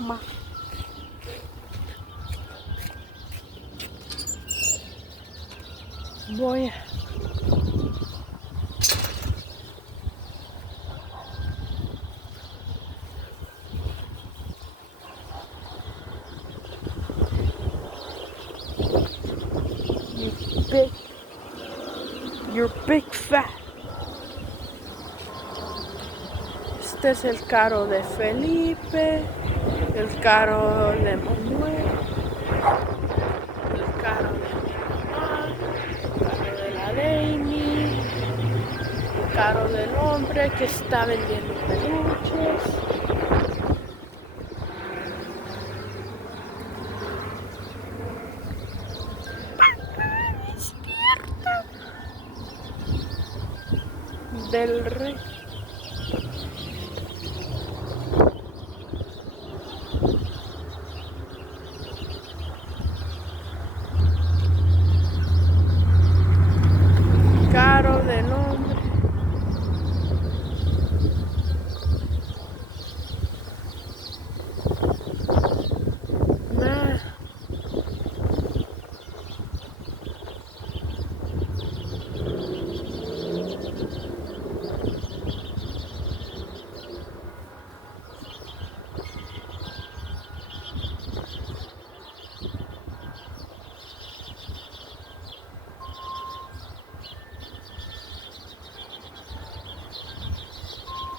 más. Voy a... You're big fat. Este es el carro de Felipe, el carro de Manuel, el carro de mi mamá, el carro de la Dani, el carro del hombre que está vendiendo peluches. ¡Despierta! Del rey. Carro del hombre.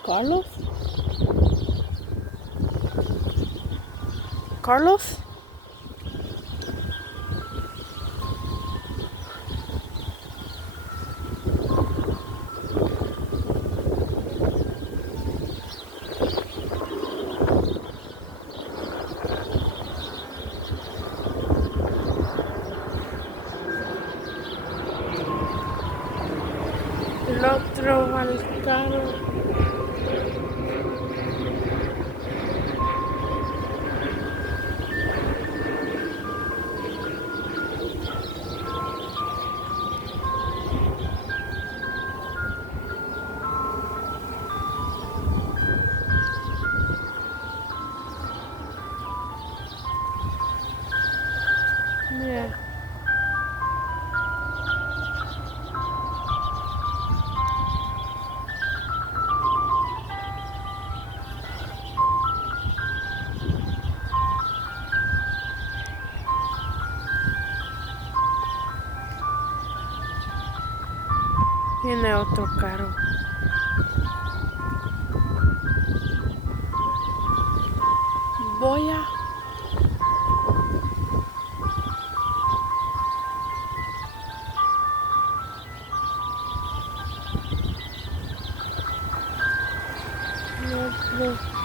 Carlos? Carlos? El otro al carro. Yeah. Viene otro carro. Voy a... No.